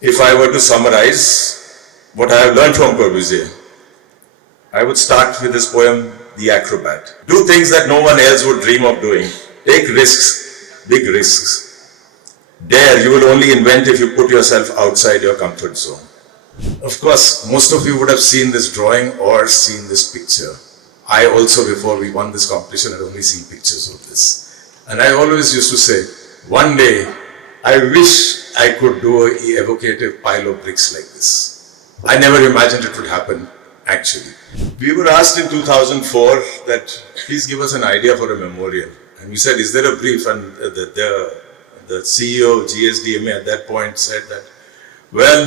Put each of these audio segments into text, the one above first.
If I were to summarize what I have learned from Corbusier, I would start with his poem, The Acrobat. Do things that no one else would dream of doing. Take risks, big risks. Dare, you will only invent if you put yourself outside your comfort zone. Of course, most of you would have seen this drawing or seen this picture. I also, before we won this competition, had only seen pictures of this. And I always used to say, one day, I wish I could do an evocative pile of bricks like this. I never imagined it would happen, actually. We were asked in 2004 that, please give us an idea for a memorial. And we said, is there a brief? And the CEO of GSDMA at that point said that, well,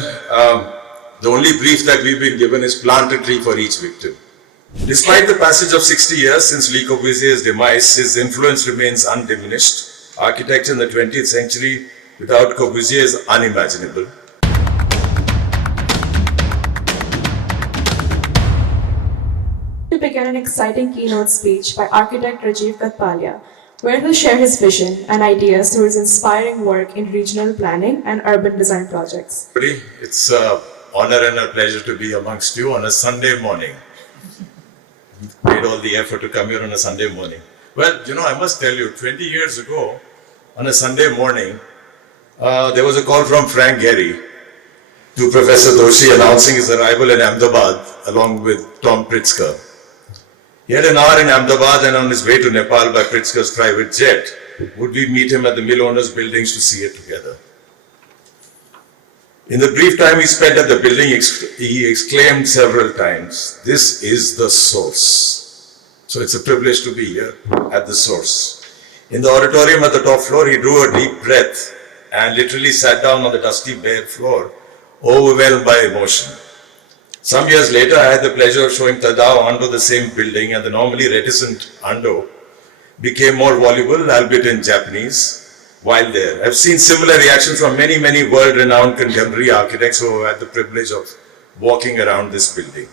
the only brief that we've been given is plant a tree for each victim. Despite the passage of 60 years since Le Corbusier's demise, his influence remains undiminished. Architecture in the 20th century without Corbusier is unimaginable. To begin an exciting keynote speech by architect Rajeev Kathpalia, where he'll share his vision and ideas through his inspiring work in regional planning and urban design projects. It's an honor and a pleasure to be amongst you on a Sunday morning. You've made all the effort to come here on a Sunday morning. Well, I must tell you, 20 years ago, on a Sunday morning, there was a call from Frank Gehry to Professor Doshi announcing his arrival in Ahmedabad along with Tom Pritzker. He had an hour in Ahmedabad and on his way to Nepal by Pritzker's private jet, would we meet him at the mill owners' buildings to see it together. In the brief time he spent at the building, he exclaimed several times, "This is the source." So it's a privilege to be here at the source. In the auditorium at the top floor, he drew a deep breath and literally sat down on the dusty bare floor, overwhelmed by emotion. Some years later, I had the pleasure of showing Tadao onto the same building, and the normally reticent Ando became more voluble, albeit in Japanese, while there. I've seen similar reactions from many, many world-renowned contemporary architects who have had the privilege of walking around this building.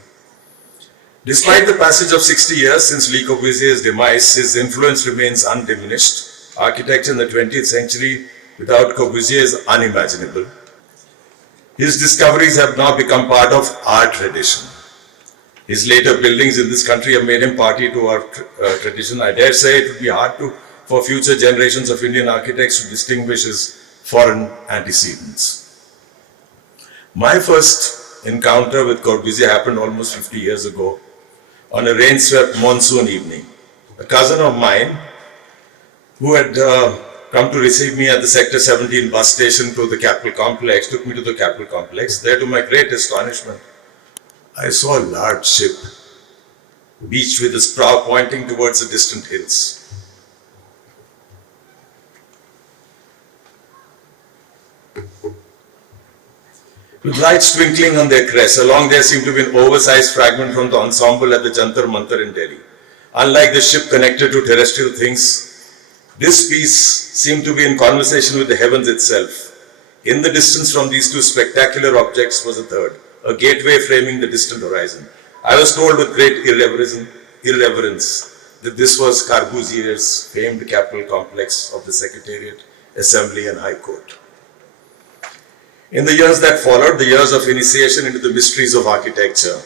Despite the passage of 60 years since Le Corbusier's demise, his influence remains undiminished. Architecture in the 20th century without Corbusier is unimaginable. His discoveries have now become part of our tradition. His later buildings in this country have made him party to our tradition. I dare say it would be hard for future generations of Indian architects to distinguish his foreign antecedents. My first encounter with Corbusier happened almost 50 years ago on a rain-swept monsoon evening. A cousin of mine who had come to receive me at the Sector 17 bus station to the Capitol Complex, took me to the Capitol Complex. There, to my great astonishment, I saw a large ship beached with its prow pointing towards the distant hills. With lights twinkling on their crests, along there seemed to be an oversized fragment from the ensemble at the Jantar Mantar in Delhi. Unlike the ship connected to terrestrial things, this piece seemed to be in conversation with the heavens itself. In the distance from these two spectacular objects was a third, a gateway framing the distant horizon. I was told with great irreverence that this was Corbusier's famed Capitol Complex of the Secretariat, Assembly and High Court. In the years that followed, the years of initiation into the mysteries of architecture,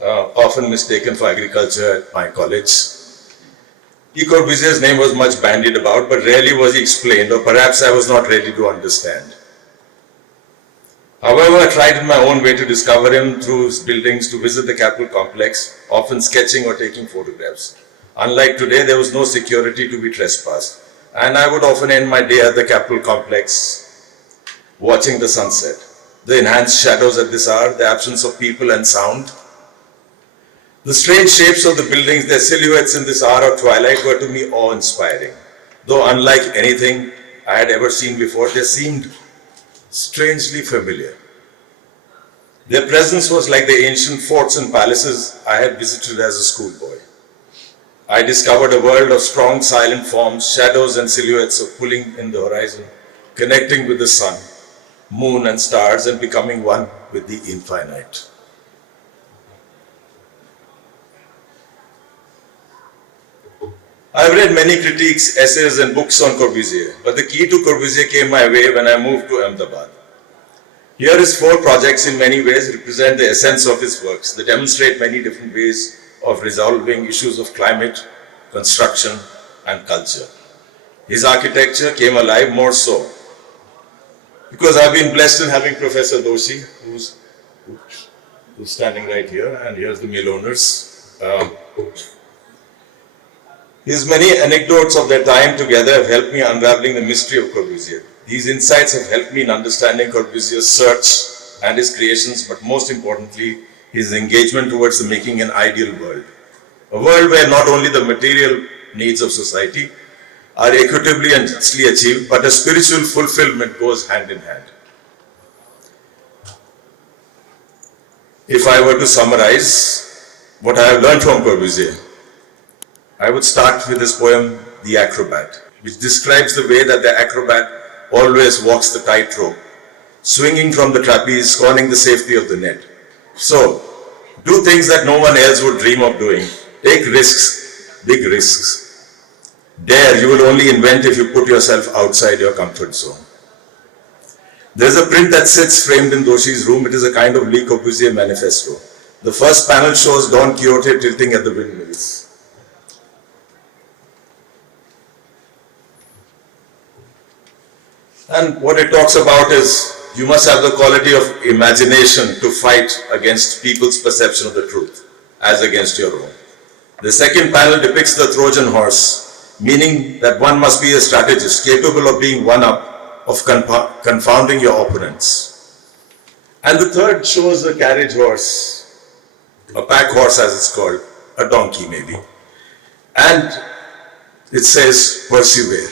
often mistaken for agriculture at my college, Le Corbusier's name was much bandied about, but rarely was he explained, or perhaps I was not ready to understand. However, I tried in my own way to discover him through his buildings, to visit the Capitol Complex, often sketching or taking photographs. Unlike today, there was no security to be trespassed, and I would often end my day at the Capitol Complex watching the sunset. The enhanced shadows at this hour, the absence of people and sound, the strange shapes of the buildings, their silhouettes in this hour of twilight were to me awe-inspiring. Though unlike anything I had ever seen before, they seemed strangely familiar. Their presence was like the ancient forts and palaces I had visited as a schoolboy. I discovered a world of strong, silent forms, shadows and silhouettes of pulling in the horizon, connecting with the sun, moon and stars, and becoming one with the infinite. I've read many critiques, essays and books on Corbusier, but the key to Corbusier came my way when I moved to Ahmedabad. Here his 4 projects in many ways represent the essence of his works. They demonstrate many different ways of resolving issues of climate, construction and culture. His architecture came alive more so because I've been blessed in having Professor Doshi, who's standing right here, and here's the mill owners. His many anecdotes of their time together have helped me unraveling the mystery of Corbusier. These insights have helped me in understanding Corbusier's search and his creations, but most importantly, his engagement towards the making an ideal world. A world where not only the material needs of society are equitably and justly achieved, but a spiritual fulfillment goes hand in hand. If I were to summarize what I have learned from Corbusier, I would start with his poem, The Acrobat, which describes the way that the acrobat always walks the tightrope, swinging from the trapeze, scorning the safety of the net. So, do things that no one else would dream of doing. Take risks, big risks. Dare, you will only invent if you put yourself outside your comfort zone. There is a print that sits framed in Doshi's room. It is a kind of Le Corbusier manifesto. The first panel shows Don Quixote tilting at the windmills. And what it talks about is you must have the quality of imagination to fight against people's perception of the truth, as against your own. The second panel depicts the Trojan horse, meaning that one must be a strategist, capable of being one up, of confounding your opponents. And the third shows a carriage horse, a pack horse as it's called, a donkey maybe. And it says, persevere.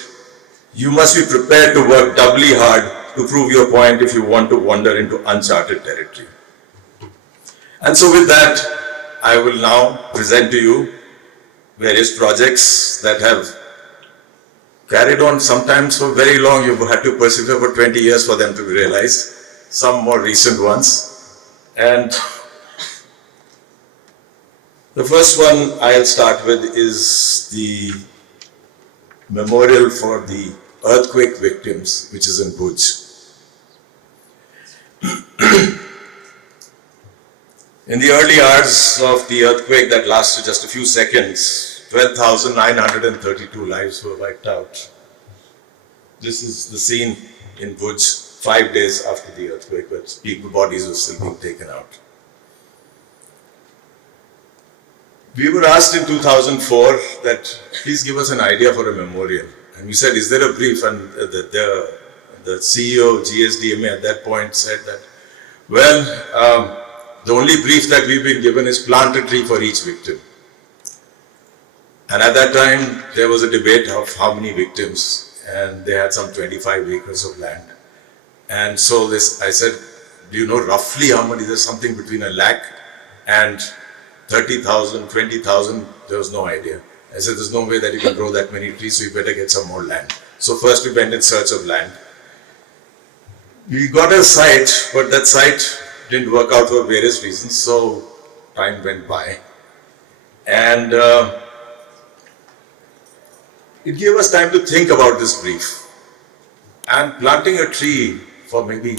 You must be prepared to work doubly hard to prove your point if you want to wander into uncharted territory. And so with that, I will now present to you various projects that have carried on sometimes for very long. You've had to persevere for 20 years for them to be realized, some more recent ones. And the first one I'll start with is the memorial for the earthquake victims, which is in Bhuj. In the early hours of the earthquake that lasted just a few seconds, 12,932 lives were wiped out. This is the scene in Bhuj 5 days after the earthquake, but people's bodies were still being taken out. We were asked in 2004 that please give us an idea for a memorial. And we said, is there a brief? And the CEO of GSDMA at that point said that, well, the only brief that we've been given is plant a tree for each victim. And at that time, there was a debate of how many victims, and they had some 25 acres of land. And so I said, do you know roughly how many? There's something between 1 lakh and 30,000, 20,000, there was no idea. I said, there's no way that you can grow that many trees, so you better get some more land. So first we went in search of land. We got a site, but that site didn't work out for various reasons, so time went by. And it gave us time to think about this brief. And planting a tree for maybe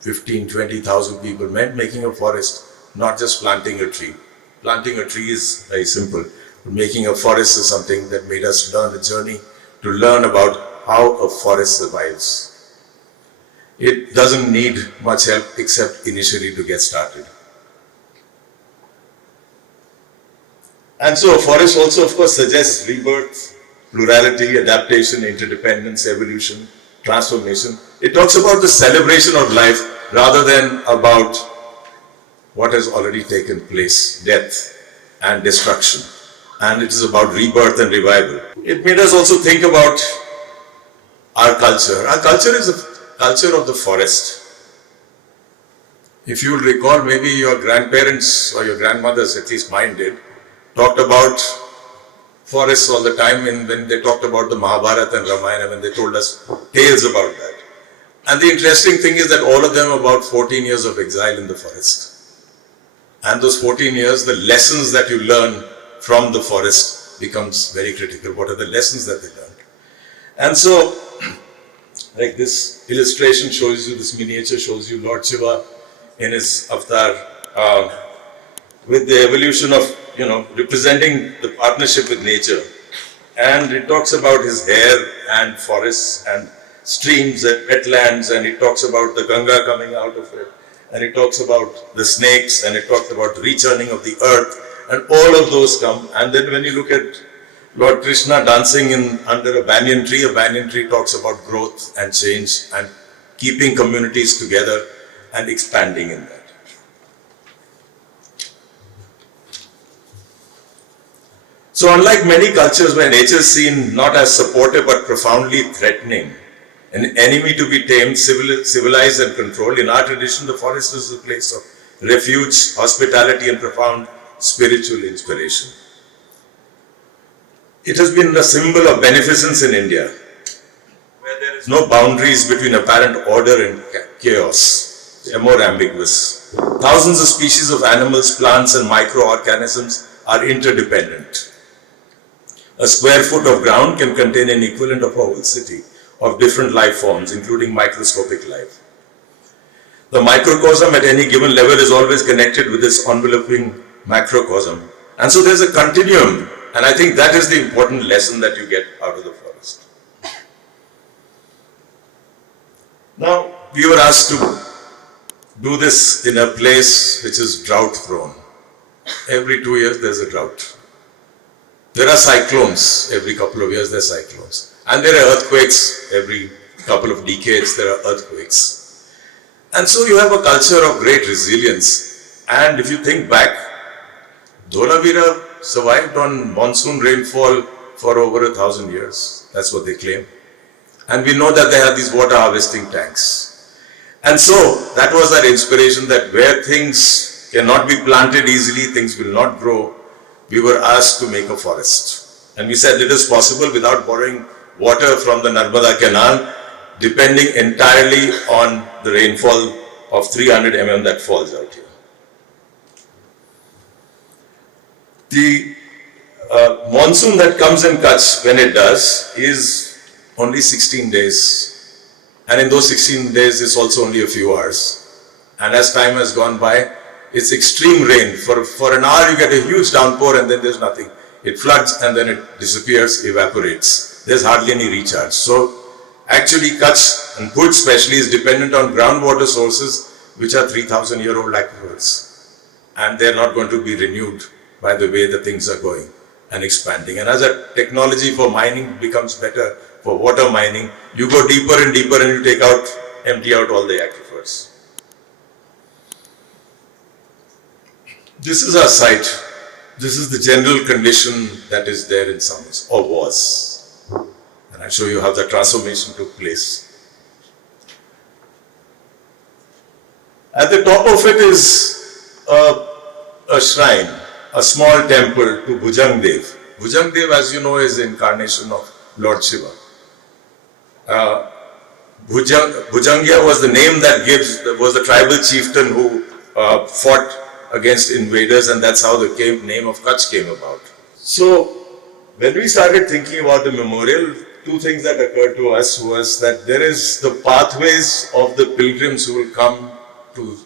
15, 20,000 people meant making a forest, not just planting a tree. Planting a tree is very simple, but making a forest is something that made us learn a journey to learn about how a forest survives. It doesn't need much help except initially to get started. And so a forest also, of course, suggests rebirth, plurality, adaptation, interdependence, evolution, transformation. It talks about the celebration of life rather than about what has already taken place, death and destruction. And it is about rebirth and revival. It made us also think about our culture. Our culture is a culture of the forest. If you will recall, maybe your grandparents or your grandmothers, at least mine did, talked about forests all the time when they talked about the Mahabharata and Ramayana, when they told us tales about that. And the interesting thing is that all of them about 14 years of exile in the forest. And those 14 years, the lessons that you learn from the forest becomes very critical. What are the lessons that they learned? And so, Like this illustration shows you, this miniature shows you Lord Shiva in his avatar, with the evolution of, representing the partnership with nature. And it talks about his hair and forests and streams and wetlands, and it talks about the Ganga coming out of it, and it talks about the snakes, and it talks about the rechurning of the earth, and all of those come. And then when you look at Lord Krishna dancing under a banyan tree talks about growth and change and keeping communities together and expanding in that. So unlike many cultures where nature is seen not as supportive but profoundly threatening, an enemy to be tamed, civilized and controlled, in our tradition the forest is a place of refuge, hospitality and profound spiritual inspiration. It has been a symbol of beneficence in India, where there is no boundaries between apparent order and chaos. They are more ambiguous. Thousands of species of animals, plants and microorganisms are interdependent. A square foot of ground can contain an equivalent of a whole city of different life forms, including microscopic life. The microcosm at any given level is always connected with its enveloping macrocosm. And so there's a continuum, and I think that is the important lesson that you get out of the forest. Now, we were asked to do this in a place which is drought prone. Every 2 years there's a drought. There are cyclones, every couple of years there are cyclones. And there are earthquakes, every couple of decades there are earthquakes. And so you have a culture of great resilience. And if you think back, Dholavira survived on monsoon rainfall for over 1,000 years. That's what they claim. And we know that they have these water harvesting tanks. And so that was our inspiration, that where things cannot be planted easily, things will not grow, we were asked to make a forest. And we said it is possible without borrowing water from the Narmada Canal, depending entirely on the rainfall of 300 mm that falls out here. The monsoon that comes in Kutch, when it does, is only 16 days. And in those 16 days, it's also only a few hours. And as time has gone by, it's extreme rain. For an hour, you get a huge downpour and then there's nothing. It floods and then it disappears, evaporates. There's hardly any recharge. So actually, Kutch and Bhuj especially is dependent on groundwater sources, which are 3,000-year-old aquifers. And they're not going to be renewed by the way the things are going and expanding. And as a technology for mining becomes better, for water mining, you go deeper and deeper and you empty out all the aquifers. This is our site. This is the general condition that is there in summers, or was. And I'll show you how the transformation took place. At the top of it is a shrine, a small temple to Bhujangdev. Bhujangdev, as you know, is the incarnation of Lord Shiva. Bhujangya was the name that was the tribal chieftain who fought against invaders, and that's how the name of Kutch came about. So, when we started thinking about the memorial, two things that occurred to us was that there is the pathways of the pilgrims who will come to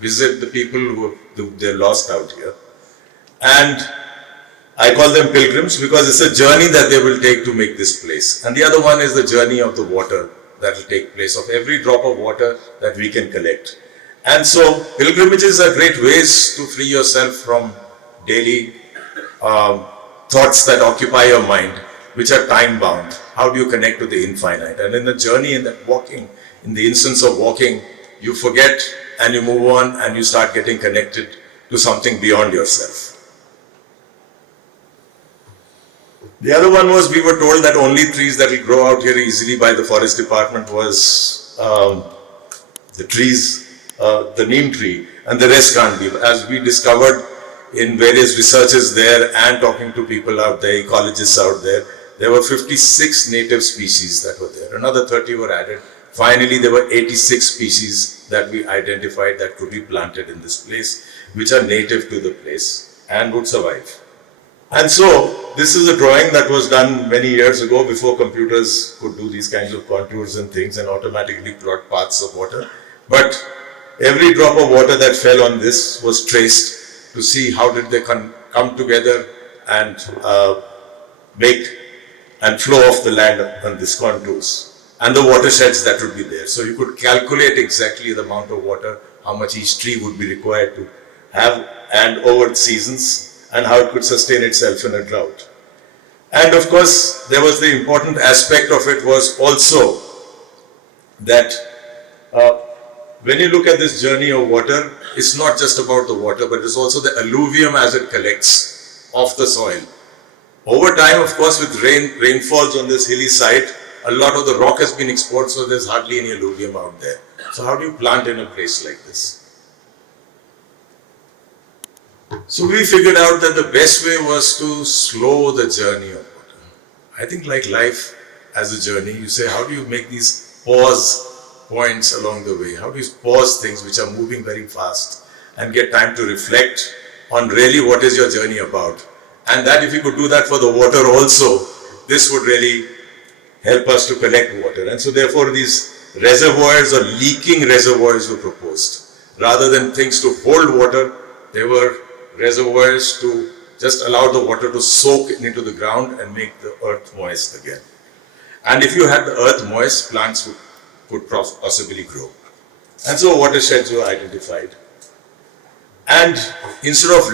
visit the people they're lost out here. And I call them pilgrims because it's a journey that they will take to make this place. And the other one is the journey of the water that will take place, of every drop of water that we can collect. And so pilgrimages are great ways to free yourself from daily thoughts that occupy your mind, which are time bound. How do you connect to the infinite? And in the journey, in that walking, in the instance of walking, you forget and you move on and you start getting connected to something beyond yourself. The other one was, we were told that only trees that will grow out here easily by the forest department was the trees, the neem tree, and the rest can't be. As we discovered in various researches there and talking to people out there, ecologists out there, there were 56 native species that were there. Another 30 were added. Finally, there were 86 species that we identified that could be planted in this place, which are native to the place and would survive. And so, this is a drawing that was done many years ago before computers could do these kinds of contours and things and automatically plot paths of water. But every drop of water that fell on this was traced to see how did they come together and make and flow off the land on these contours and the watersheds that would be there. So you could calculate exactly the amount of water, how much each tree would be required to have and over seasons, and how it could sustain itself in a drought. And of course, there was the important aspect of it was also that when you look at this journey of water, it's not just about the water, but it's also the alluvium as it collects off the soil. Over time, of course, with rainfalls on this hilly side, a lot of the rock has been exposed, so there's hardly any alluvium out there. So how do you plant in a place like this? So we figured out that the best way was to slow the journey of water. I think like life as a journey, you say, how do you make these pause points along the way? How do you pause things which are moving very fast and get time to reflect on really what is your journey about? And that if you could do that for the water also, this would really help us to collect water. And so therefore these reservoirs or leaking reservoirs were proposed. Rather than things to hold water, there were reservoirs to just allow the water to soak into the ground and make the earth moist again. And if you had the earth moist, plants could possibly grow. And so watersheds were identified. And instead of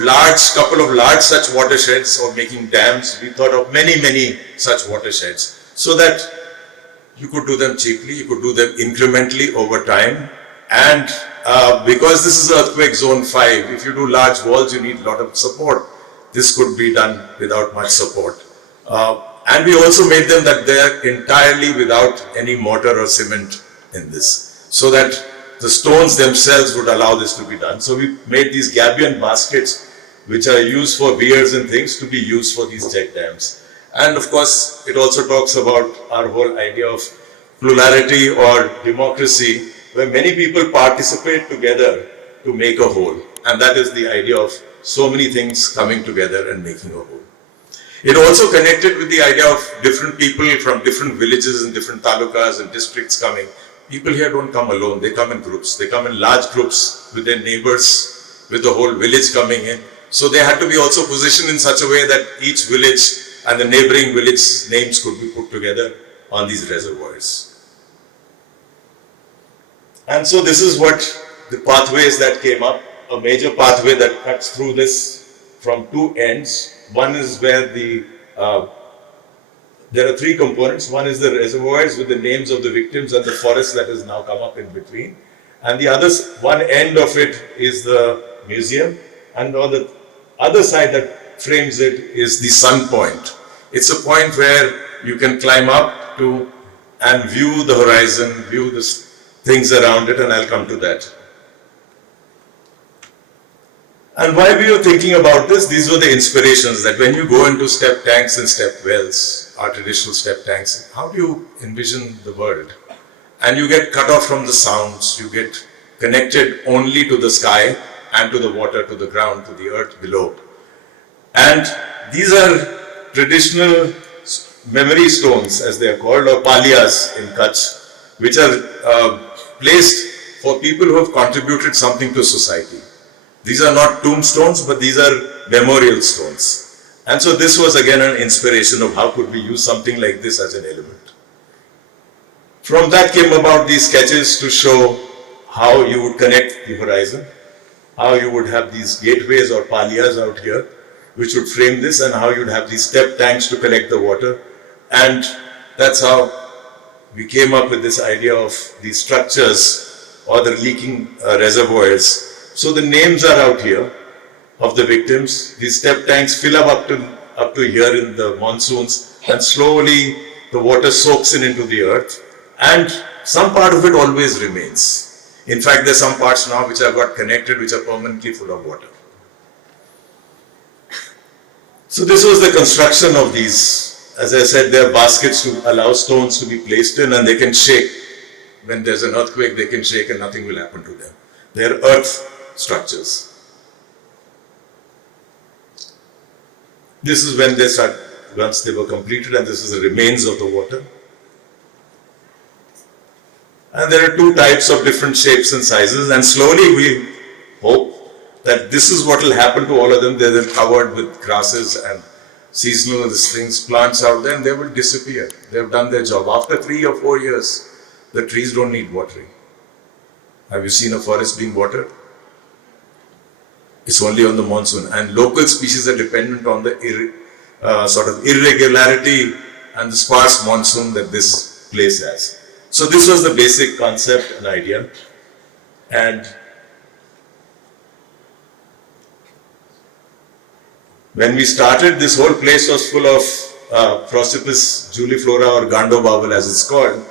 couple of large such watersheds or making dams, we thought of many such watersheds so that you could do them cheaply, you could do them incrementally over time. And because this is earthquake zone 5, if you do large walls, you need a lot of support. This could be done without much support. And we also made them that they are entirely without any mortar or cement in this, so that the stones themselves would allow this to be done. So we made these gabion baskets, which are used for weirs and things, to be used for these check dams. And of course, it also talks about our whole idea of plurality or democracy, where many people participate together to make a whole. And that is the idea of so many things coming together and making a whole. It also connected with the idea of different people from different villages and different talukas and districts coming. People here don't come alone, they come in groups. They come in large groups with their neighbors, with the whole village coming in. So they had to be also positioned in such a way that each village and the neighboring village names could be put together on these reservoirs. And so this is what the pathways that came up, a major pathway that cuts through this from two ends. One is where there are three components. One is the reservoirs with the names of the victims and the forest that has now come up in between. And the one end of it is the museum. And on the other side that frames it is the sun point. It's a point where you can climb up to and view the horizon, view the things around it, and I'll come to that. And while we were thinking about this, these were the inspirations that when you go into step tanks and step wells, our traditional step tanks, how do you envision the world? And you get cut off from the sounds, you get connected only to the sky and to the water, to the ground, to the earth below. And these are traditional memory stones, as they are called, or palias in Kutch, which are placed for people who have contributed something to society. These are not tombstones, but these are memorial stones. And so this was again an inspiration of how could we use something like this as an element. From that came about these sketches to show how you would connect the horizon, how you would have these gateways or palias out here, which would frame this, and how you'd have these step tanks to collect the water. And that's how we came up with this idea of these structures or the leaking reservoirs. So the names are out here of the victims. These step tanks fill up to here in the monsoons, and slowly the water soaks into the earth, and some part of it always remains. In fact, there's some parts now which have got connected, which are permanently full of water. So this was the construction of these. As I said, they are baskets to allow stones to be placed in, and they can shake. When there's an earthquake, they can shake and nothing will happen to them. They are earth structures. This is when they start, once they were completed, and this is the remains of the water. And there are two types of different shapes and sizes, and slowly we hope that this is what will happen to all of them. They're covered with grasses and seasonal things, plants out there, and they will disappear. They've done their job. After 3 or 4 years, the trees don't need watering. Have you seen a forest being watered? It's only on the monsoon, and local species are dependent on the sort of irregularity and the sparse monsoon that this place has. So this was the basic concept and idea. And when we started, this whole place was full of Prosopis juliflora, or Gando bawal as it's called.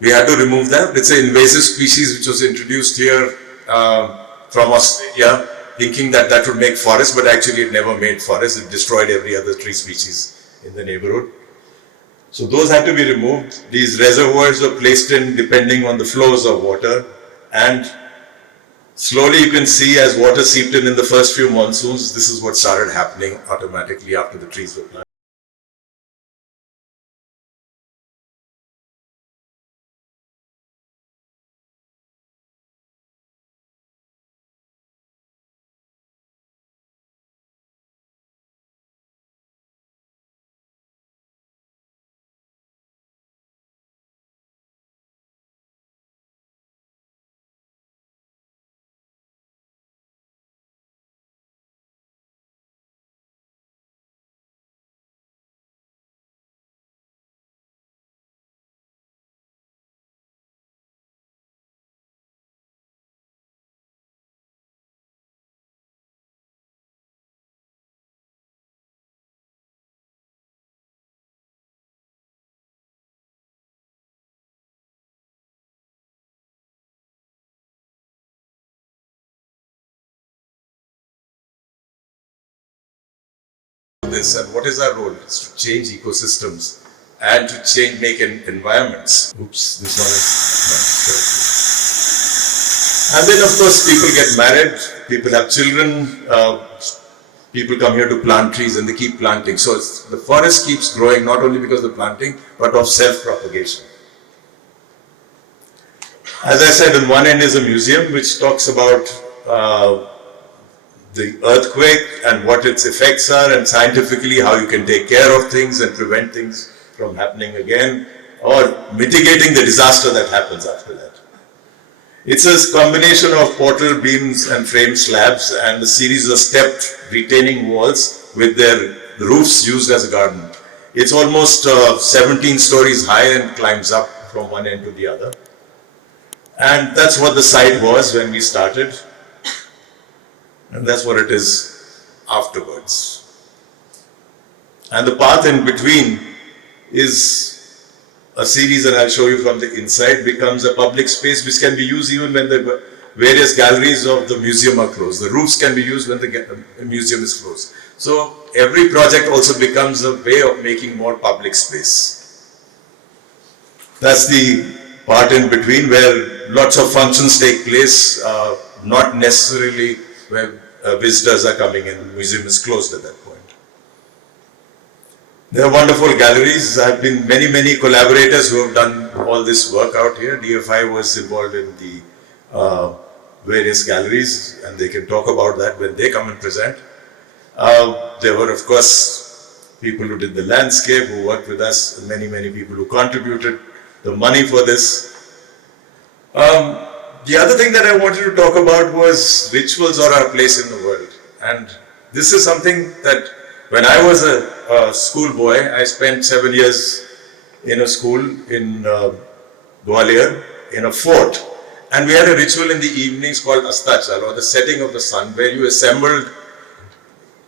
We had to remove that. It's an invasive species which was introduced here from Australia, thinking that that would make forest, but actually it never made forest. It destroyed every other tree species in the neighborhood. So those had to be removed. These reservoirs were placed in depending on the flows of water, and slowly you can see as water seeped in the first few monsoons, this is what started happening automatically after the trees were planted. This, and what is our role? It's to change ecosystems and to change, make environments. Oops, this one is. And then, of course, people get married, people have children, people come here to plant trees, and they keep planting. So the forest keeps growing not only because of planting, but of self-propagation. As I said, on one end is a museum which talks about the earthquake and what its effects are, and scientifically how you can take care of things and prevent things from happening again, or mitigating the disaster that happens after that. It's a combination of portal beams and frame slabs and a series of stepped retaining walls with their roofs used as a garden. It's almost 17 stories high and climbs up from one end to the other. And that's what the site was when we started. And that's what it is afterwards. And the path in between is a series that I'll show you from the inside, becomes a public space which can be used even when the various galleries of the museum are closed. The roofs can be used when the museum is closed. So every project also becomes a way of making more public space. That's the part in between where lots of functions take place, not necessarily where visitors are coming in. The museum is closed at that point. There are wonderful galleries. There have been many collaborators who have done all this work out here. DFI was involved in the various galleries, and they can talk about that when they come and present. There were, of course, people who did the landscape, who worked with us, and many people who contributed the money for this. The other thing that I wanted to talk about was rituals or our place in the world. And this is something that when I was a schoolboy, I spent 7 years in a school in Gwalior, in a fort. And we had a ritual in the evenings called Astachal, or the setting of the sun, where you assembled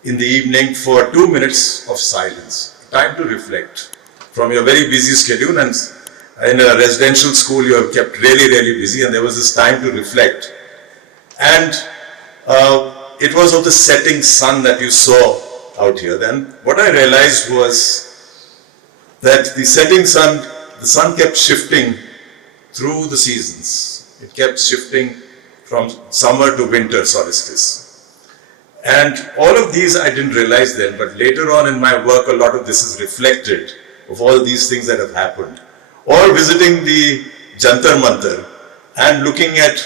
in the evening for 2 minutes of silence, time to reflect from your very busy schedule. And in a residential school, you are kept really busy, and there was this time to reflect. And it was of the setting sun that you saw out here. Then what I realized was that the setting sun, the sun kept shifting through the seasons. It kept shifting from summer to winter solstice. And all of these I didn't realize then, but later on in my work, a lot of this is reflected of all these things that have happened. Or visiting the Jantar Mantar and looking at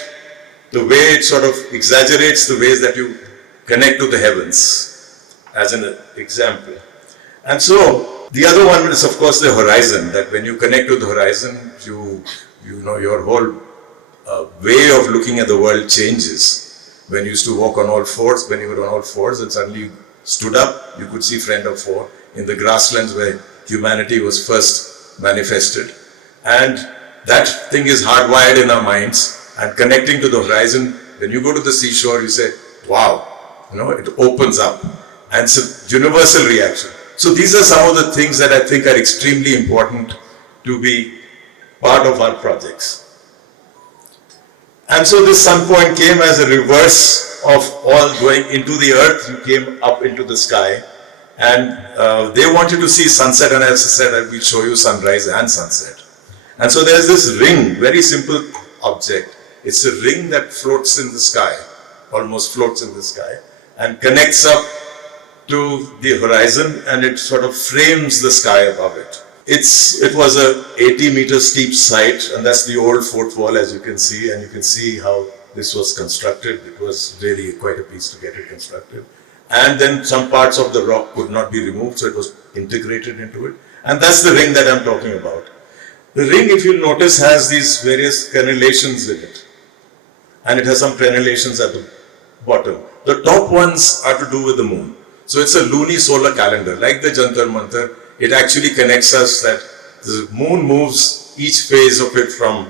the way it sort of exaggerates the ways that you connect to the heavens, as an example. And so, the other one is of course the horizon, that when you connect to the horizon, you know, your whole way of looking at the world changes. When you used to walk on all fours, when you were on all fours and suddenly you stood up, you could see friend of four in the grasslands where humanity was first manifested. And that thing is hardwired in our minds, and connecting to the horizon, when you go to the seashore, you say, wow, you know, it opens up. And it's a universal reaction. So these are some of the things that I think are extremely important to be part of our projects. And so this sun point came as a reverse of all going into the earth, you came up into the sky. And they wanted to see sunset, and as I said, I will show you sunrise and sunset. And so there's this ring, very simple object. It's a ring that floats in the sky, almost floats in the sky, and connects up to the horizon, and it sort of frames the sky above it. It was a 80-meter steep site, and that's the old fort wall, as you can see, and you can see how this was constructed. It was really quite a piece to get it constructed. And then some parts of the rock could not be removed, so it was integrated into it. And that's the ring that I'm talking about. The ring, if you notice, has these various crenellations in it. And it has some crenellations at the bottom. The top ones are to do with the moon. So it's a luni-solar calendar, like the Jantar Mantar. It actually connects us that the moon moves, each phase of it from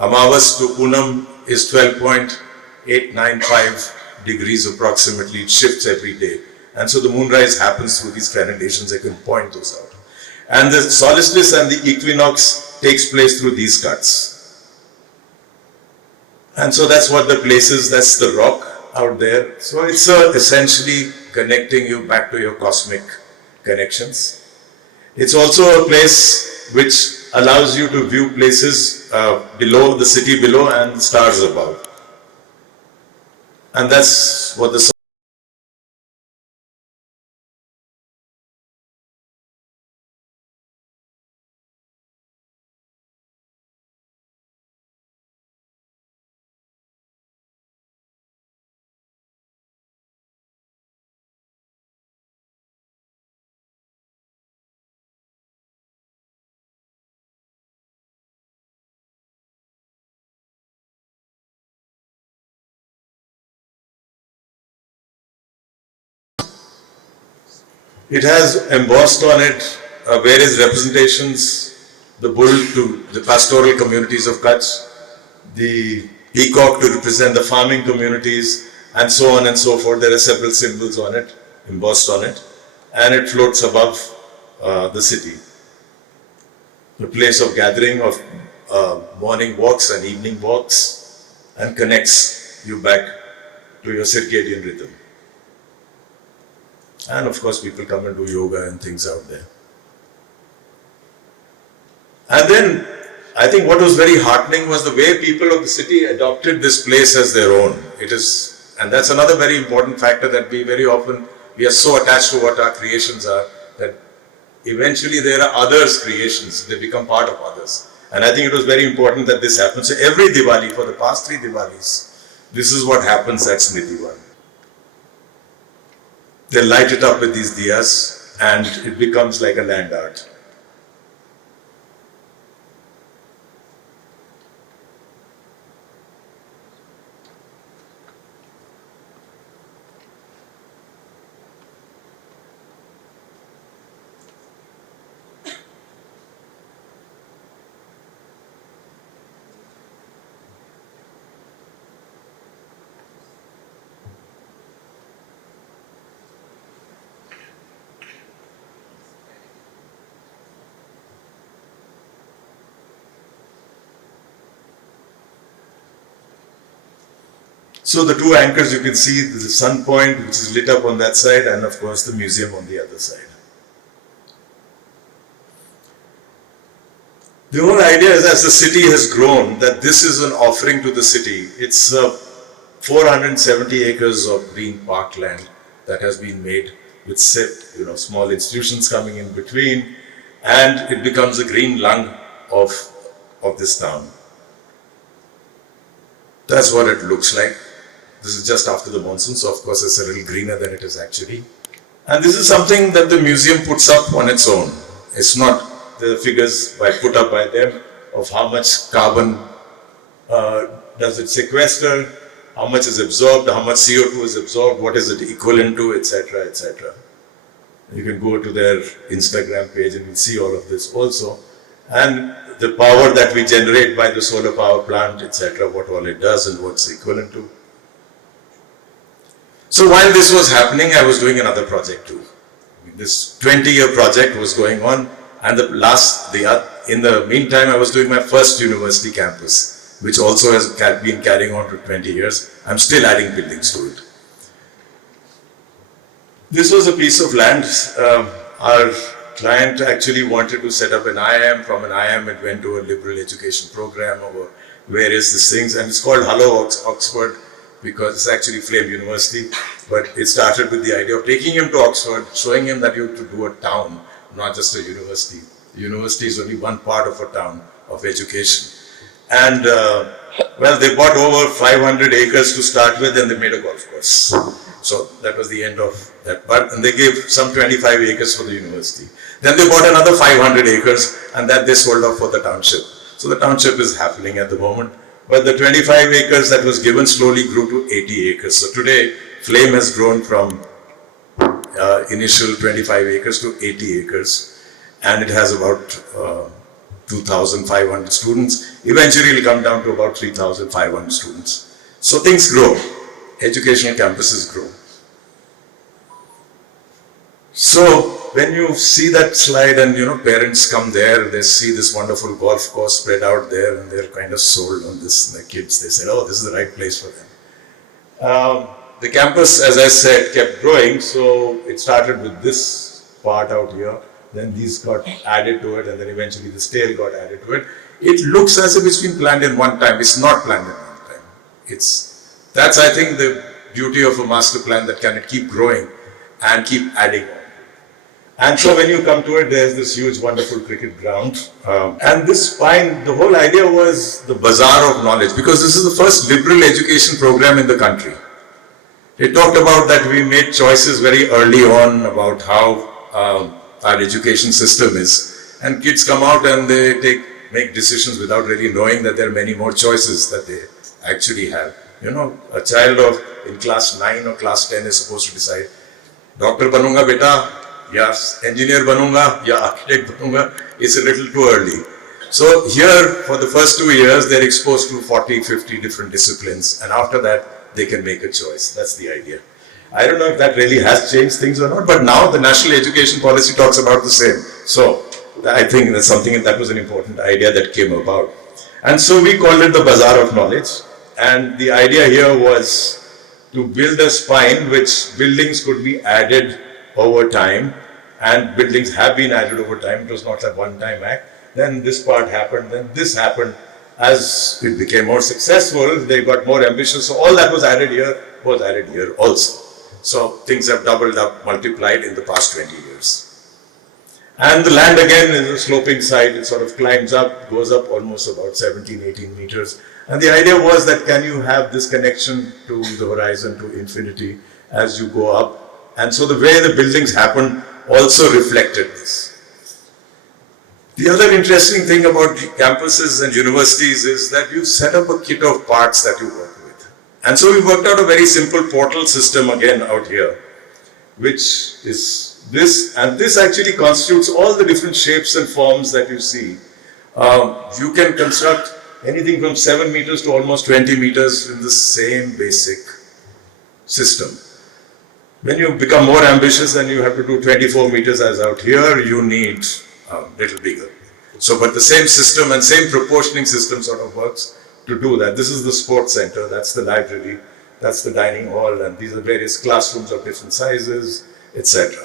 Amavas to Punam is 12.895 degrees approximately. It shifts every day. And so the moonrise happens through these crenellations. I can point those out. And the solstice and the equinox takes place through these cuts. And so that's what the place is. That's the rock out there. So it's essentially connecting you back to your cosmic connections. It's also a place which allows you to view places below, the city below and the stars above. And that's what the it has embossed on it various representations, the bull to the pastoral communities of Kutch, the peacock to represent the farming communities, and so on and so forth. There are several symbols on it, embossed on it, and it floats above the city. The place of gathering of morning walks and evening walks, and connects you back to your circadian rhythm. And of course, people come and do yoga and things out there. And then, I think what was very heartening was the way people of the city adopted this place as their own. It is, and that's another very important factor, that we very often, we are so attached to what our creations are, that eventually there are others' creations, they become part of others. And I think it was very important that this happens. So every Diwali, for the past 3 Diwalis, this is what happens at Smritivan. They light it up with these diyas and it becomes like a land art. So the two anchors, you can see the sun point, which is lit up on that side, and of course the museum on the other side. The whole idea is, as the city has grown, that this is an offering to the city. It's 470 acres of green parkland, that has been made with small institutions coming in between, and it becomes a green lung of this town. That's what it looks like. This is just after the monsoon, so of course it's a little greener than it is actually. And this is something that the museum puts up on its own. It's not the figures put up by them of how much carbon does it sequester, how much is absorbed, how much CO2 is absorbed, what is it equivalent to, etc., etc. You can go to their Instagram page and you'll see all of this also. And the power that we generate by the solar power plant, etc., what all it does and what's equivalent to. So while this was happening, I was doing another project too. This 20-year project was going on, and in the meantime, I was doing my first university campus, which also has been carrying on to 20 years. I'm still adding buildings to it. This was a piece of land. Our client actually wanted to set up an IIM. From an IIM, it went to a liberal education program over various things, and it's called Hello Oxford, because it's actually Flame University, but it started with the idea of taking him to Oxford, showing him that you have to do a town, not just a university. The university is only one part of a town of education. And they bought over 500 acres to start with, and they made a golf course. So that was the end of that part, and they gave some 25 acres for the university. Then they bought another 500 acres, and that they sold off for the township. So the township is happening at the moment. But the 25 acres that was given slowly grew to 80 acres. So today, Flame has grown from initial 25 acres to 80 acres. And it has about 2,500 students. Eventually, it will come down to about 3,500 students. So things grow. Educational campuses grow. So when you see that slide and parents come there, they see this wonderful golf course spread out there, and they're kind of sold on this. And the kids, they said, oh, this is the right place for them. The campus, as I said, kept growing. So it started with this part out here. Then these got added to it, and then eventually this tail got added to it. It looks as if it's been planned in one time. It's not planned in one time. That's, I think, the beauty of a master plan, that can it keep growing and keep adding on. And so when you come to it, there's this huge, wonderful cricket ground. And this spine, the whole idea was the bazaar of knowledge, because this is the first liberal education program in the country. It talked about that we made choices very early on about how our education system is. And kids come out and they make decisions without really knowing that there are many more choices that they actually have. A child in class 9 or class 10 is supposed to decide, doctor banunga beta, yes, engineer banunga, yeah, architect banunga. It's a little too early. So here, for the first 2 years, they're exposed to 40, 50 different disciplines, and after that, they can make a choice. That's the idea. I don't know if that really has changed things or not, but now the national education policy talks about the same. So I think that's something that was an important idea that came about. And so we called it the Bazaar of Knowledge. And the idea here was to build a spine which buildings could be added over time, and buildings have been added over time. It was not a one-time act. Then this part happened, then this happened. As it became more successful, they got more ambitious. So all that was added here also. So things have doubled up, multiplied in the past 20 years. And the land again is a sloping side. It sort of climbs up, goes up almost about 17, 18 meters. And the idea was that can you have this connection to the horizon, to infinity as you go up. And so the way the buildings happen also reflected this. The other interesting thing about campuses and universities is that you set up a kit of parts that you work with. And so we worked out a very simple portal system again out here, which is this, and this actually constitutes all the different shapes and forms that you see. You can construct anything from 7 meters to almost 20 meters in the same basic system. When you become more ambitious and you have to do 24 meters as out here, you need a little bigger. So, but the same system and same proportioning system sort of works to do that. This is the sports center, that's the library, that's the dining hall, and these are various classrooms of different sizes, etc.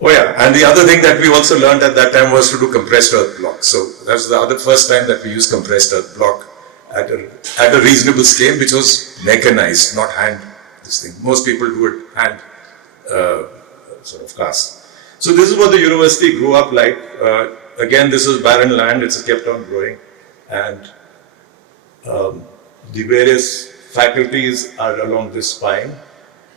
Oh yeah, and the other thing that we also learned at that time was to do compressed earth blocks. So that's the other first time that we used compressed earth block at a reasonable scale, which was mechanized, not hand this thing. Most people do it hand sort of cast. So this is what the university grew up like. Again, this is barren land, it's kept on growing, and the various faculties are along this spine,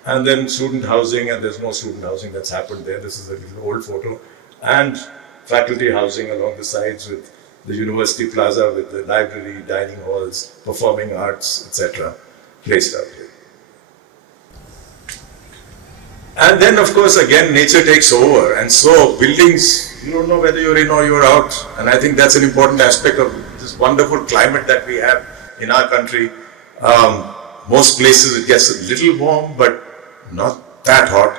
and then student housing, and there's more student housing that's happened there. This is a little old photo, and faculty housing along the sides with the university plaza with the library, dining halls, performing arts, etc. placed out here. And then, of course, again, nature takes over, and so buildings, you don't know whether you're in or you're out, and I think that's an important aspect of this wonderful climate that we have in our country. Most places it gets a little warm, but not that hot,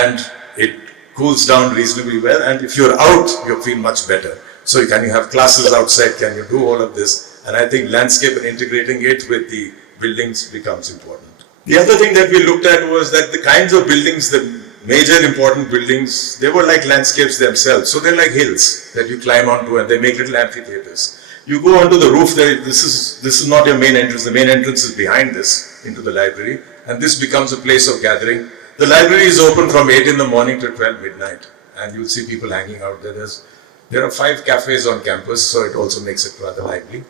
and it cools down reasonably well, and if you're out, you feel much better. So can you have classes outside, can you do all of this? And I think landscape and integrating it with the buildings becomes important. The other thing that we looked at was that the kinds of buildings, the major important buildings, they were like landscapes themselves. So they're like hills that you climb onto, and they make little amphitheaters. You go onto the roof, this is not your main entrance. The main entrance is behind this, into the library, and this becomes a place of gathering. The library is open from 8 in the morning to 12 midnight, and you'll see people hanging out there. There are 5 cafes on campus, so it also makes it rather lively.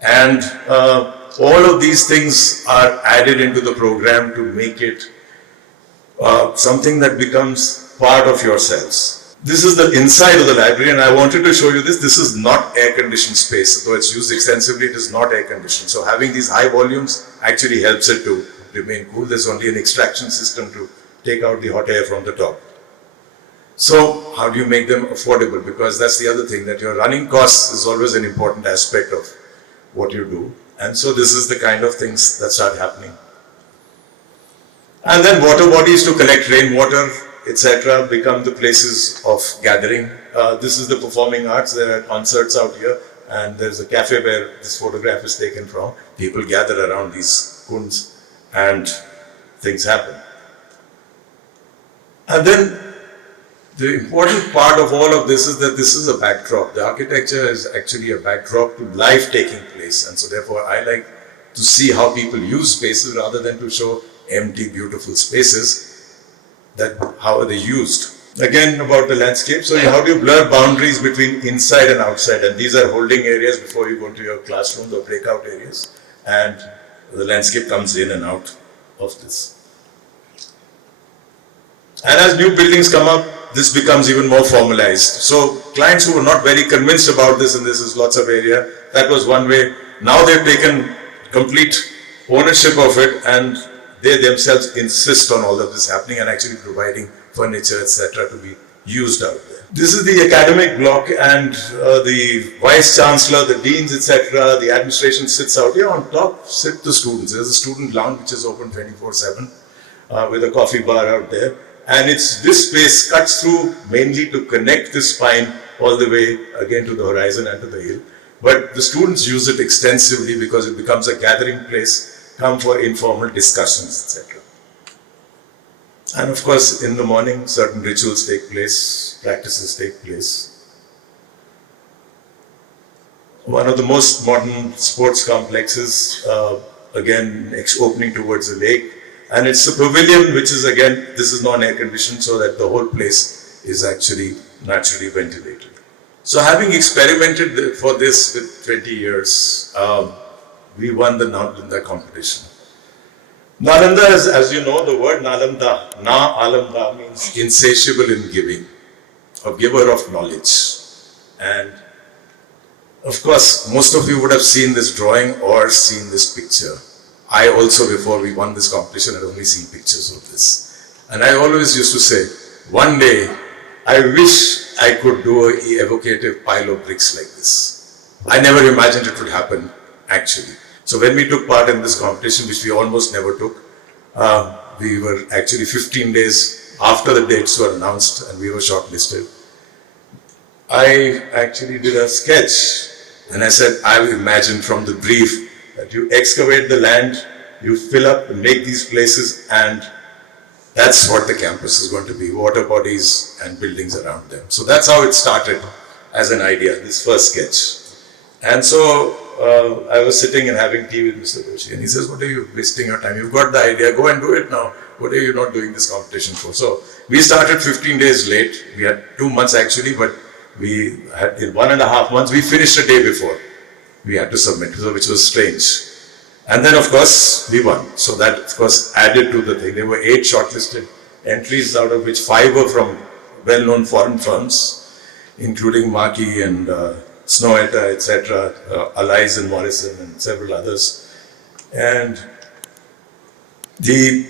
And all of these things are added into the program to make it something that becomes part of yourselves. This is the inside of the library, and I wanted to show you this. This is not air-conditioned space. Though it's used extensively, it is not air-conditioned. So having these high volumes actually helps it to remain cool. There's only an extraction system to take out the hot air from the top. So how do you make them affordable? Because that's the other thing, that your running costs is always an important aspect of what you do. And so this is the kind of things that start happening. And then water bodies to collect rainwater, etc., become the places of gathering. This is the performing arts. There are concerts out here, and there's a cafe where this photograph is taken from. People gather around these kunds and things happen. And then the important part of all of this is that this is a backdrop. The architecture is actually a backdrop to life taking place, and so therefore I like to see how people use spaces rather than to show empty, beautiful spaces, that how are they used. Again, about the landscape, so how do you blur boundaries between inside and outside? And these are holding areas before you go into your classrooms or breakout areas, and the landscape comes in and out of this. And as new buildings come up, this becomes even more formalized. So clients who were not very convinced about this, and this is lots of area, that was one way. Now they've taken complete ownership of it, and they themselves insist on all of this happening and actually providing furniture, etc., to be used out there. This is the academic block, and the vice chancellor, the deans, etc., the administration sits out here. On top sit the students. There's a student lounge which is open 24/7 with a coffee bar out there. And this space cuts through mainly to connect the spine all the way again to the horizon and to the hill. But the students use it extensively because it becomes a gathering place, come for informal discussions, etc. And of course, in the morning, certain rituals take place, practices take place. One of the most modern sports complexes, again, opening towards the lake. And it's a pavilion, which is again, this is non-air conditioned, so that the whole place is actually naturally ventilated. So having experimented for this with 20 years, we won the Nalanda competition. Nalanda is, as you know, the word Nalanda, Na-Alanda means insatiable in giving, a giver of knowledge. And of course, most of you would have seen this drawing or seen this picture. I also, before we won this competition, had only seen pictures of this. And I always used to say, one day, I wish I could do an evocative pile of bricks like this. I never imagined it would happen, actually. So when we took part in this competition, which we almost never took, we were actually 15 days after the dates were announced and we were shortlisted. I actually did a sketch, and I said, I've imagined from the brief that you excavate the land, you fill up and make these places, and that's what the campus is going to be, water bodies and buildings around them. So that's how it started as an idea, this first sketch. And so I was sitting and having tea with Mr. Doshi, and he says, "What are you wasting your time? You've got the idea, go and do it now. What are you not doing this competition for?" So we started 15 days late. We had 2 months actually, but we had in 1.5 months, we finished a day before we had to submit, so which was strange. And then of course we won. So that of course added to the thing. There were 8 shortlisted entries, out of which 5 were from well-known foreign firms, including Markey and Snowetta, etc., Allies and Morrison and several others. And the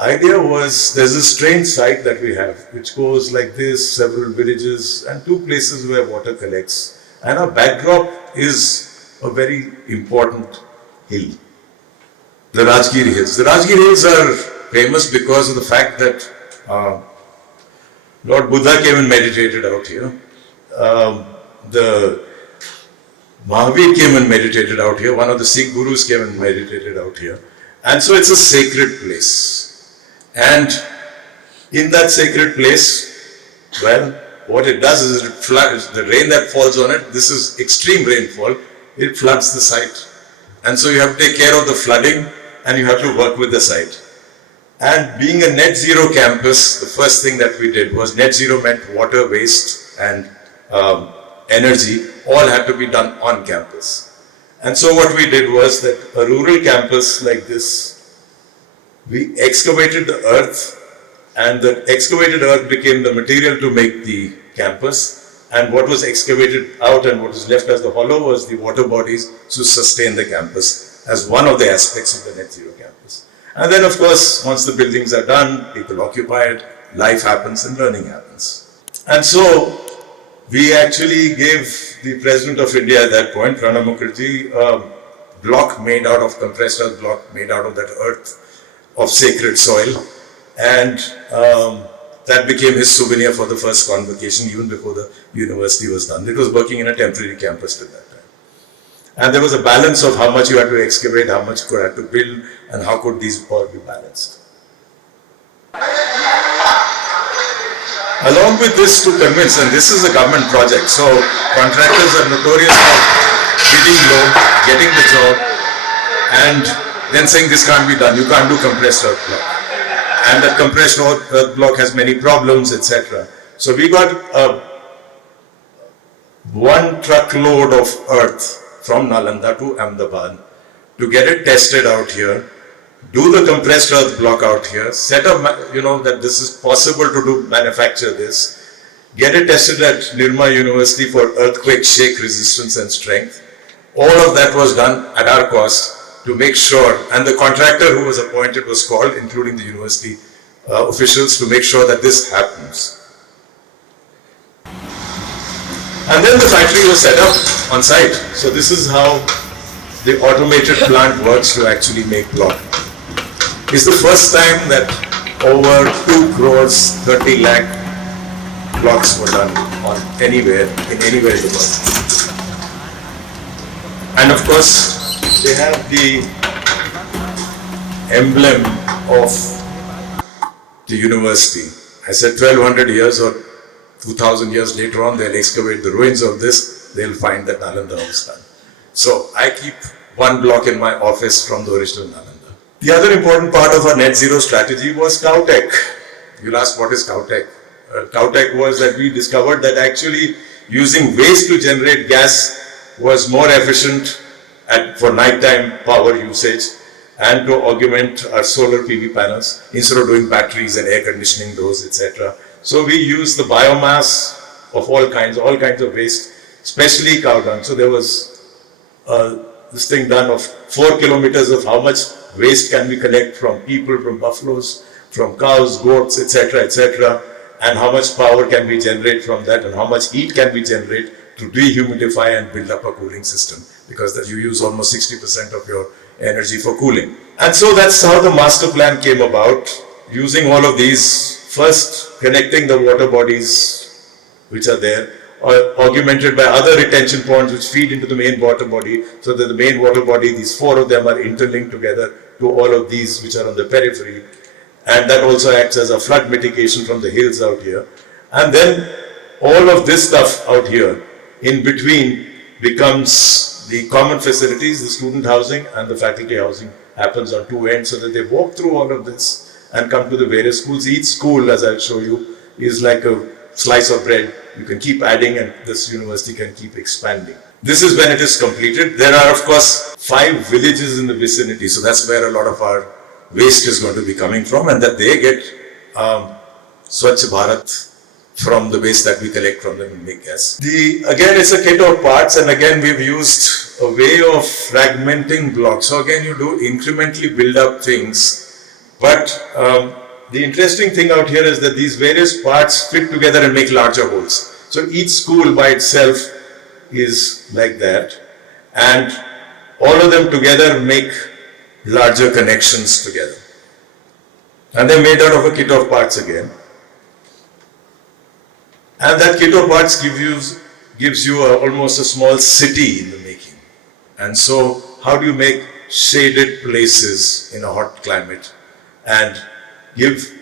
idea was, there's a strange site that we have, which goes like this, several villages and 2 places where water collects. And our backdrop is a very important hill, the Rajgir Hills. The Rajgir Hills are famous because of the fact that Lord Buddha came and meditated out here. The Mahavir came and meditated out here. One of the Sikh gurus came and meditated out here. And so it's a sacred place. And in that sacred place, well, what it does is it floods, the rain that falls on it, this is extreme rainfall, it floods the site. And so you have to take care of the flooding and you have to work with the site. And being a net zero campus, the first thing that we did was net zero meant water, waste and energy all had to be done on campus. And so what we did was that a rural campus like this, we excavated the earth, and the excavated earth became the material to make the campus, and what was excavated out and what was left as the hollow was the water bodies to sustain the campus as one of the aspects of the net zero campus. And then of course, once the buildings are done, people occupy it, life happens and learning happens. And so we actually gave the President of India at that point, Pranab Mukherjee, a block made out of compressed earth block, made out of that earth of sacred soil. And that became his souvenir for the first convocation, even before the university was done. It was working in a temporary campus at that time. And there was a balance of how much you had to excavate, how much you had to build, and how could these all be balanced. Along with this, to convince, and this is a government project, so contractors are notorious for bidding low, getting the job, and then saying this can't be done, you can't do compressed earth block. And that compressed earth block has many problems, etc. So we got 1 truckload of earth from Nalanda to Ahmedabad to get it tested out here, do the compressed earth block out here, set up, that this is possible to manufacture this, get it tested at Nirma University for earthquake shake resistance and strength. All of that was done at our cost to make sure, and the contractor who was appointed was called, including the university officials, to make sure that this happens. And then the factory was set up on site. So this is how the automated plant works to actually make block. It's the first time that over 2 crores, 30 lakh blocks were done on anywhere, in anywhere in the world. And of course, they have the emblem of the university. I said 1200 years or 2000 years later on, they'll excavate the ruins of this, they'll find that Nalanda was done. So I keep 1 block in my office from the original Nalanda. The other important part of our net zero strategy was Cowtech. You'll ask, what is Cowtech? Cowtech was that we discovered that actually using waste to generate gas was more efficient for nighttime power usage and to augment our solar PV panels instead of doing batteries and air conditioning those, etc. So we used the biomass of all kinds of waste, especially cow dung. So there was this thing done of 4 kilometers of how much waste can we collect from people, from buffaloes, from cows, goats, etc., and how much power can we generate from that, and how much heat can we generate to dehumidify and build up a cooling system, because that you use almost 60% of your energy for cooling. And so that's how the master plan came about, using all of these, first connecting the water bodies which are there, augmented by other retention ponds which feed into the main water body, so that the main water body, these 4 of them are interlinked together to all of these which are on the periphery, and that also acts as a flood mitigation from the hills out here. And then all of this stuff out here in between becomes the common facilities, the student housing and the faculty housing happens on two ends, so that they walk through all of this and come to the various schools. Each school, as I'll show you, is like a slice of bread. You can keep adding and this university can keep expanding. This is when it is completed. There are, of course, 5 villages in the vicinity, so that's where a lot of our waste is going to be coming from, and that they get Swachh Bharat from the waste that we collect from them and make gas. Again, it's a kit of parts, and again we've used a way of fragmenting blocks. So again, you do incrementally build up things, but the interesting thing out here is that these various parts fit together and make larger holes. So each school by itself is like that, and all of them together make larger connections together. And they're made out of a kit of parts again. And that kit of parts gives you almost a small city in the making. And so, how do you make shaded places in a hot climate and give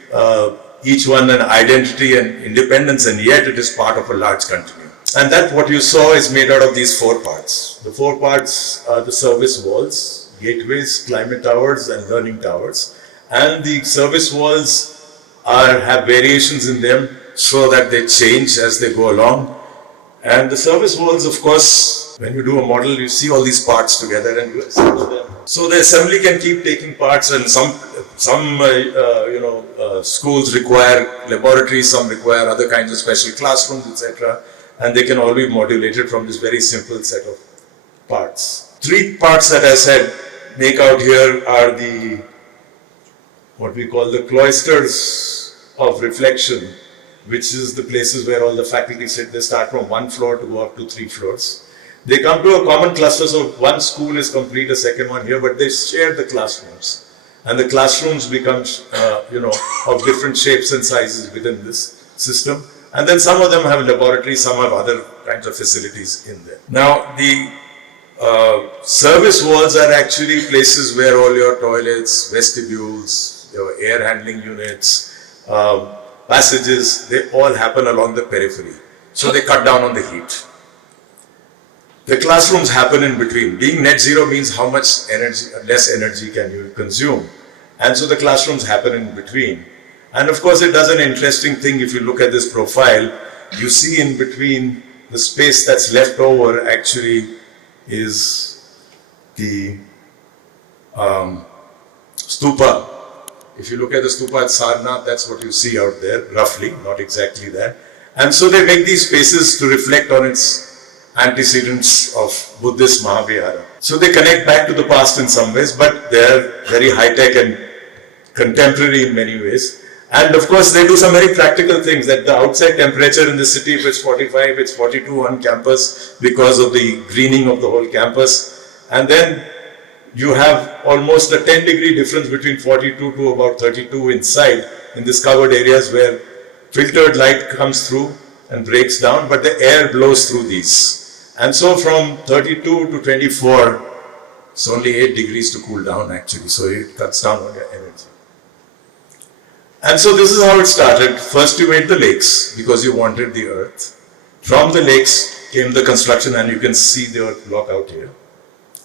each one an identity and independence, and yet it is part of a large continuum? And that what you saw is made out of these 4 parts. The 4 parts are the service walls, gateways, climate towers and learning towers. And the service walls have variations in them so that they change as they go along. And the service walls, of course, when you do a model, you see all these parts together and you assemble them. So the assembly can keep taking parts, and some schools require laboratories, some require other kinds of special classrooms, etc. And they can all be modulated from this very simple set of parts. 3 parts that I said make out here are what we call the cloisters of reflection, which is the places where all the faculty sit. They start from 1 floor to go up to 3 floors. They come to a common cluster, so one school is complete, a second one here, but they share the classrooms. And the classrooms become, of different shapes and sizes within this system. And then some of them have laboratories, some have other kinds of facilities in there. Now, the service walls are actually places where all your toilets, vestibules, your air handling units, passages, they all happen along the periphery. So they cut down on the heat. The classrooms happen in between. Being net zero means how much less energy can you consume. And so the classrooms happen in between. And of course it does an interesting thing. If you look at this profile, you see in between the space that's left over actually is the stupa. If you look at the stupa at Sarnath, that's what you see out there, roughly, not exactly that. And so they make these spaces to reflect on its antecedents of Buddhist Mahavihara. So they connect back to the past in some ways, but they're very high-tech and contemporary in many ways. And of course, they do some very practical things, that the outside temperature in the city, if it's 45, it's 42 on campus because of the greening of the whole campus. And then you have almost a 10-degree difference between 42 to about 32 inside in these covered areas where filtered light comes through and breaks down, but the air blows through these. And so from 32 to 24, it's only 8 degrees to cool down actually, so it cuts down on your energy. And so this is how it started. First you made the lakes because you wanted the earth. From the lakes came the construction, and you can see the earth block out here.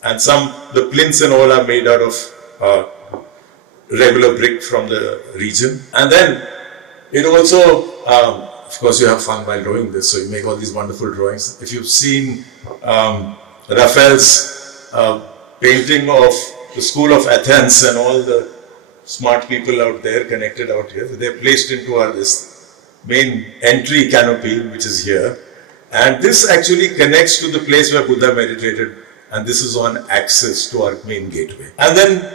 And the plinths and all are made out of regular brick from the region. And then it also, of course you have fun while doing this, so you make all these wonderful drawings. If you've seen Raphael's painting of the School of Athens and all the smart people out there connected out here, they're placed into this main entry canopy, which is here. And this actually connects to the place where Buddha meditated, and this is on access to our main gateway. And then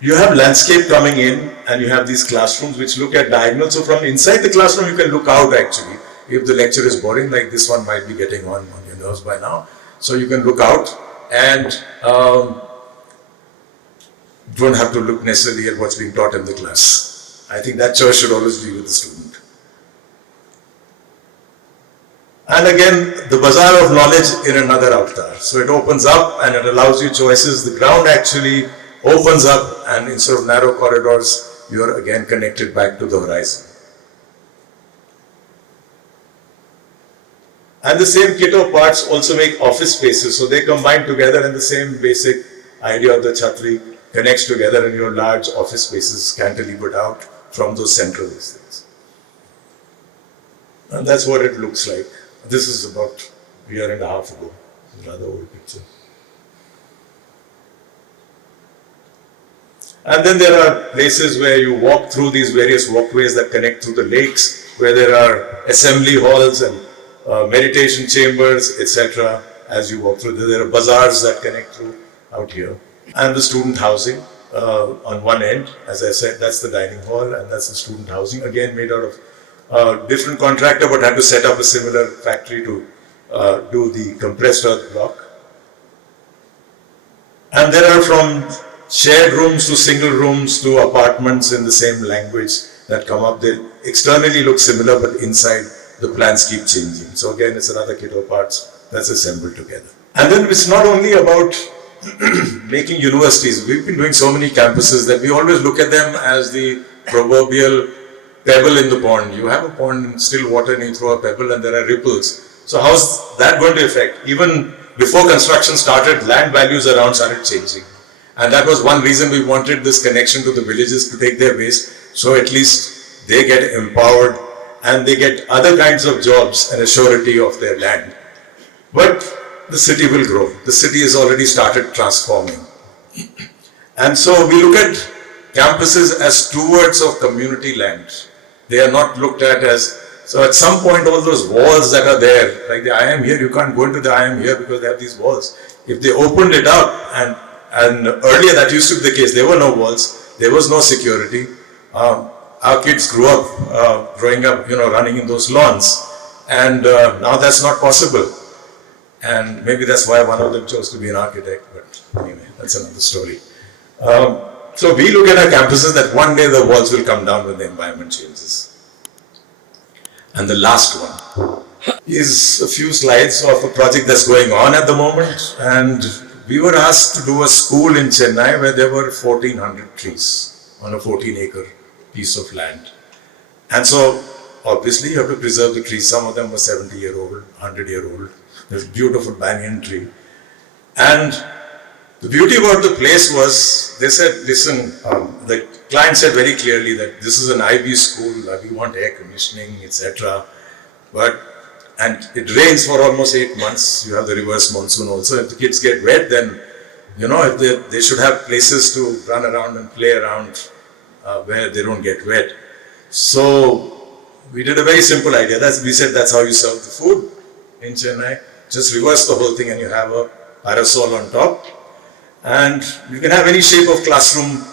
you have landscape coming in, and you have these classrooms which look at diagonal. So from inside the classroom, you can look out actually. If the lecture is boring, like this one might be getting on your nerves by now. So you can look out and don't have to look necessarily at what's being taught in the class. I think that choice should always be with the student. And again, the bazaar of knowledge in another avatar. So it opens up and it allows you choices. The ground actually opens up, and instead of narrow corridors, you are again connected back to the horizon. And the same kit of parts also make office spaces, so they combine together, and the same basic idea of the chhatri connects together, and your large office spaces cantilevered out from those central things. And that's what it looks like. This is about a year and a half ago. Another old picture. And then there are places where you walk through these various walkways that connect through the lakes, where there are assembly halls and meditation chambers, etc. As you walk through, there are bazaars that connect through out here. And the student housing on one end, as I said, that's the dining hall, and that's the student housing, again made out of different contractor, but had to set up a similar factory to do the compressed earth block. And there are from shared rooms to single rooms to apartments in the same language that come up. They externally look similar, but inside the plans keep changing. So again, it's another kit of parts that's assembled together. And then it's not only about making universities. We've been doing so many campuses that we always look at them as the proverbial pebble in the pond. You have a pond in still water and you throw a pebble and there are ripples. So how's that going to affect? Even before construction started, land values around started changing. And that was one reason we wanted this connection to the villages to take their waste, so at least they get empowered and they get other kinds of jobs and a surety of their land. But the city will grow. The city has already started transforming. And so we look at campuses as stewards of community land. They are not looked at as, so at some point all those walls that are there, like the I am here, you can't go into the I am here because they have these walls. If they opened it up, and earlier that used to be the case, there were no walls, there was no security. Our kids grew up, growing up, running in those lawns. And now that's not possible. And maybe that's why one of them chose to be an architect, but anyway, that's another story. So we look at our campuses that one day the walls will come down when the environment changes. And the last one is a few slides of a project that's going on at the moment. And we were asked to do a school in Chennai where there were 1,400 trees on a 14-acre piece of land. And so obviously you have to preserve the trees. Some of them were 70-year-old, 100-year-old. There's a beautiful banyan tree. And the beauty about the place was, they said, listen, the client said very clearly that this is an IB school, we want air conditioning, etc. And it rains for almost 8 months. You have the reverse monsoon also. If the kids get wet, then, if they should have places to run around and play around where they don't get wet. So we did a very simple idea. We said that's how you serve the food in Chennai. Just reverse the whole thing and you have a parasol on top. And you can have any shape of classroom,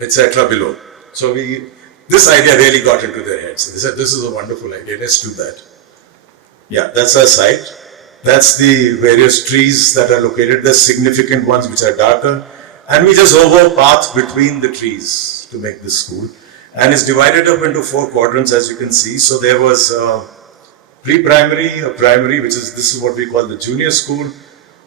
etc. below. So this idea really got into their heads. They said, this is a wonderful idea, let's do that. Yeah, that's our site. That's the various trees that are located. There's significant ones which are darker. And we just over path between the trees to make this school. And it's divided up into 4 quadrants, as you can see. So there was pre-primary, a primary, this is what we call the junior school,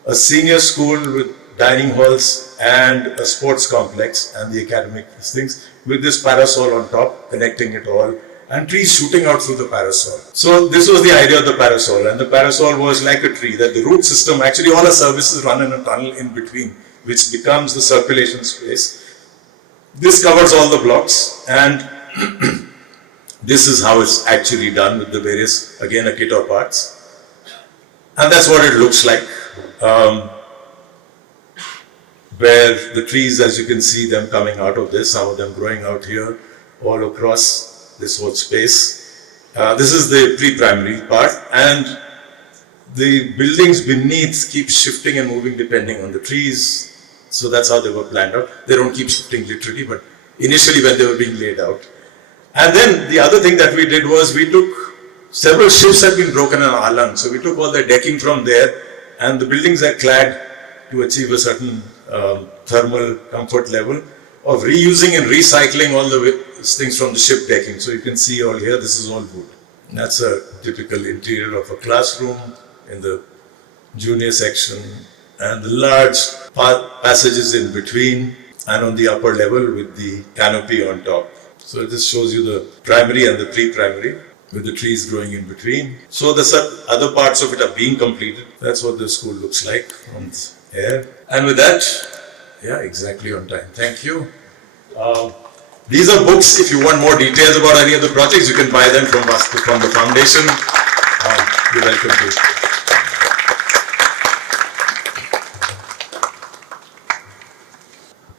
a senior school with dining halls and a sports complex and the academic things with this parasol on top, connecting it all, and trees shooting out through the parasol. So this was the idea of the parasol, and the parasol was like a tree, that the root system, actually all our services run in a tunnel in between, which becomes the circulation space. This covers all the blocks, and this is how it's actually done with the various, again, a kit of parts. And that's what it looks like. Where the trees, as you can see them coming out of this, some of them growing out here, all across this whole space. This is the pre-primary part, and the buildings beneath keep shifting and moving depending on the trees. So that's how they were planned out. They don't keep shifting literally, but initially when they were being laid out. And then the other thing that we did was we took, several ships had been broken in Alang, so we took all the decking from there, and the buildings are clad to achieve a certain thermal comfort level of reusing and recycling all the things from the ship decking. So you can see all here, this is all wood. And that's a typical interior of a classroom in the junior section, and the large passages in between, and on the upper level with the canopy on top. So this shows you the primary and the pre-primary. with the trees growing in between. So the other parts of it are being completed. That's what the school looks like from here. And with that, yeah, exactly on time. Thank you. These are books. If you want more details about any of the projects, you can buy them from us, from the foundation. You're welcome to.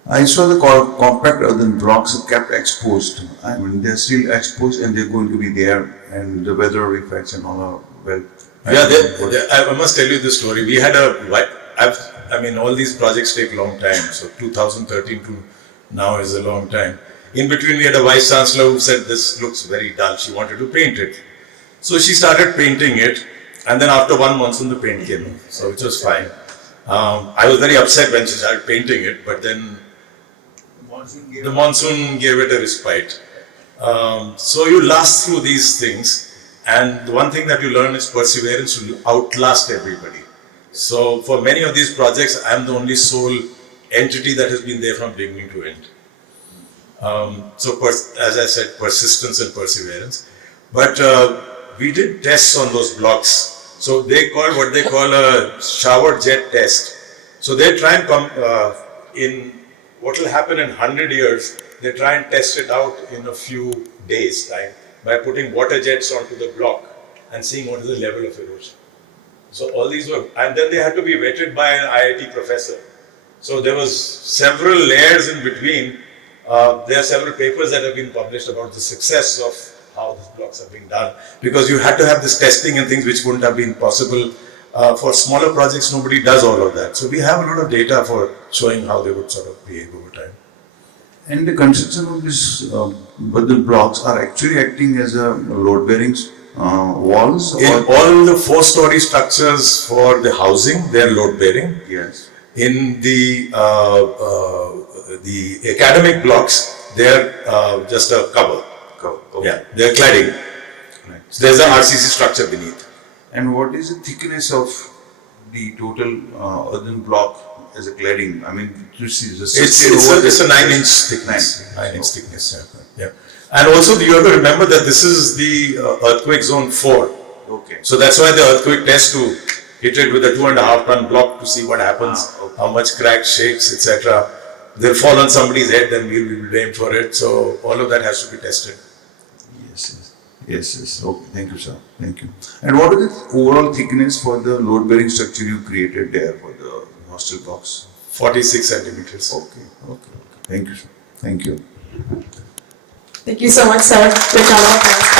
I saw the compact earthen blocks are kept exposed. I mean, they're still exposed and they're going to be there, and the weather effects and all are well. Yeah, I must tell you this story. We had all these projects take a long time. So 2013 to now is a long time. In between, we had a vice chancellor who said this looks very dull. She wanted to paint it. So she started painting it, and then after 1 monsoon, the paint came in. So it was fine. I was very upset when she started painting it, but then the monsoon gave it a respite. So you last through these things, and the one thing that you learn is perseverance to outlast everybody. So for many of these projects, I am the only sole entity that has been there from beginning to end. As I said, persistence and perseverance. But we did tests on those blocks. So they call what they call a shower jet test. So they try and come in what will happen in 100 years, they try and test it out in a few days' time by putting water jets onto the block and seeing what is the level of erosion. So all these were, and then they had to be vetted by an IIT professor. So there was several layers in between. There are several papers that have been published about the success of how these blocks are being done, because you had to have this testing and things which wouldn't have been possible. For smaller projects, nobody does all of that. So we have a lot of data for showing how they would sort of behave over time. And the construction of these earthen blocks are actually acting as a load-bearing walls? In all the 4-story structures for the housing, they are load-bearing. Yes. In the academic blocks, they are just a cover. Okay. Yeah, they are cladding. Right. So there's a RCC structure beneath. And what is the thickness of the total earthen block as a cladding? I mean, to see the it's a 9-inch thickness. 9-inch thickness. Yeah. And also you have to remember that this is the earthquake zone 4. Okay. So that's why the earthquake test to hit it with a 2.5-ton block to see what happens, Okay. how much crack, shakes, etc. They'll fall on somebody's head, then we'll be blamed for it. So all of that has to be tested. Yes. Okay, thank you, sir. Thank you. And what is the overall thickness for the load-bearing structure you created there for the hostel blocks? 46 centimeters. Okay. Thank you, sir. Thank you. Thank you so much, sir. Big round of applause.